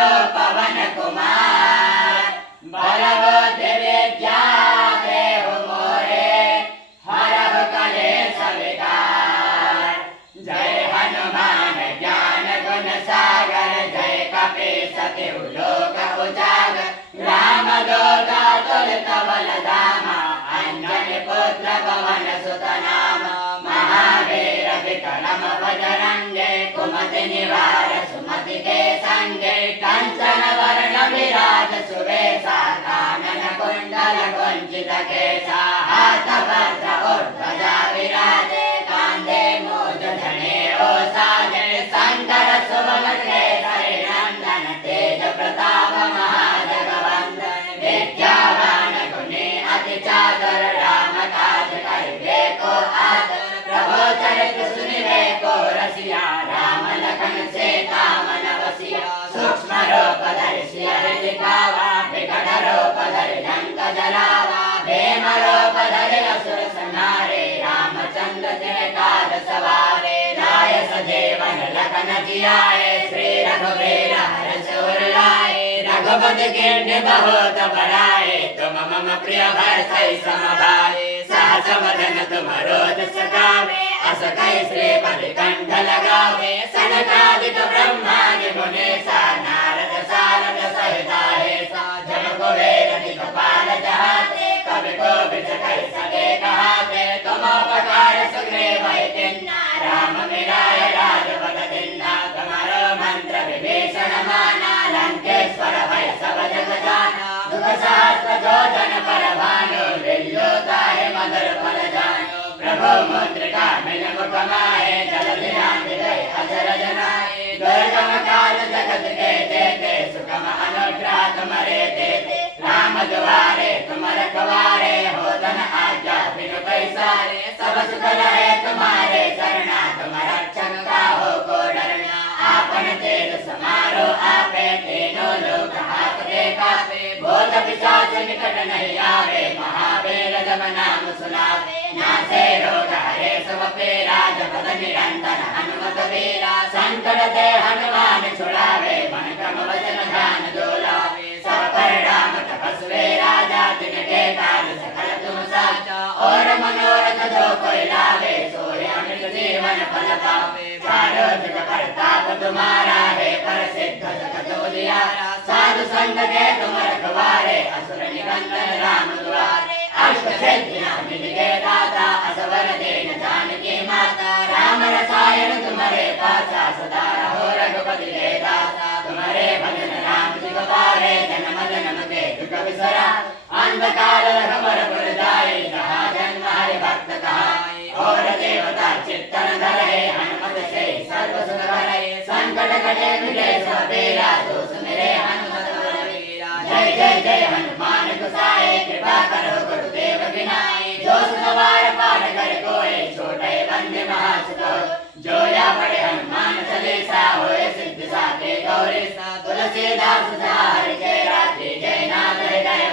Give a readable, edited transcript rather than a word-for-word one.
वीरो पवन कुमार बलबुद्धि विद्या देहु मोरे हरहु कलेश विकार। जय हनुमान ज्ञान गुण सागर जय कपीस तिहु लोक उजागर। राम दूत अतुलित बल धामा अंजनी पुत्र पवन सुत नामा। महावीर विक्रम बजरंगे कुमति निवार सुमति के संगे। कंचन वरण विराज सुवेशा कानन कुंडल कुंचित केसा। हाथ वज्र और ध्वजा विराजे कांधे मूज जनेऊ साजे। शंकर सुवन केसरी नंदन तेज प्रताप महाजगवंदन। विद्यावान गुणी अति चातुर राम काज करिबे को आतुर। प्रभु चरित्र सुनिबे को रसिया राम लखन सीता मन बसिया। सूक्ष्म रूप धरि सियहि दिखावा विकट रूप धरि लंक जलावा। भीम रूप धरि असुर संहारे रामचंद्र जिन काज सवारे। लाय सजीवन लखन जियाए श्री रघुवीर हर्ष उर लाए। रघुपति कीन्हि बहुत बड़ाए तुम मम प्रिय भरतहि सम भाए। सहस वदन तुम रोज सगावे अस कहि श्रीपति कंठ लगावे। सनकादिक ब्रह्मादि मुनीसा नारद सारद सहित अहिसा। जम कुबेर दिखपाल जहाते कवि कोविद कहि सके कहाते। तुम उपकार सुग्रीव तिन्ना राम मिलाय राजपद दीन्ना। तुम्हारो मंत्र विभीषण माना लंकेश्वर भय सब जग जाना। दुख सहस्त्र जो जन पर भानु लील्यो ताहि मधुर फल जानु। प्रभु मुद्रिका मिल मुख माहे जलधि नाथ अजर जनाए। दुर्गम काल जगत के जेते सुगम अनुग्रह तुम्हारे देते। राम दुआरे तुम रखवारे हो धन आज्ञा बिनु पैसारे। सब सुख रहे तुम्हारे चरना तुम रक्षक काहू को डरना। आपन तेज समारो आपे तीनों लोक हाथ दे कापे। भूत पिशाच निकट नहीं आवे महावीर जब नाम सुनावे। नासे रोग हरे सब पीरा जपत निरंतर हनुमत वीरा। संकट ते हनुमान छुड़ावे मन क्रम वचन ध्यान दोलावे। सब पर राम तपस्वी राजा तिनके काज सकल तुम साचा। और मनोरथ जो कोई लावे सोई अमित जीवन फल पावे। चारों जुग परताप तुम्हारा है प्रसिद्ध जगत उजियारा। साधु संत के तुम रखवारे असुर निकंदन राम दुआरे। अष्ट सिद्धि निधि के दाता असवर दीन जानकी माता। राम रसायन तुम्हारे पासा सदा रहो रघुपति के दासा। तुम्हारे भजन राम जी को पावे जन्म जन्म के दुख बिसरा। अंधकार रघुवर पुर जाए जहाँ जन्म हरि भक्त कहाए। और देवता चित्तन धरे हनुमत से सर्व सुख करे। संकट कटे मिले सब बेरा दोष मेरे हनुमत बलवीरा। जय जय जय हनुमान गोसाई कृपा करो गुरुदेव विनाई। जो सुनवार पाठ कर कोई छोटे बंदे महासुख। जो या पढ़े हनुमान चालीसा होए सिद्धि साके गौरीसा। तुलसीदास सदा हरि के राधे जय नाथ जय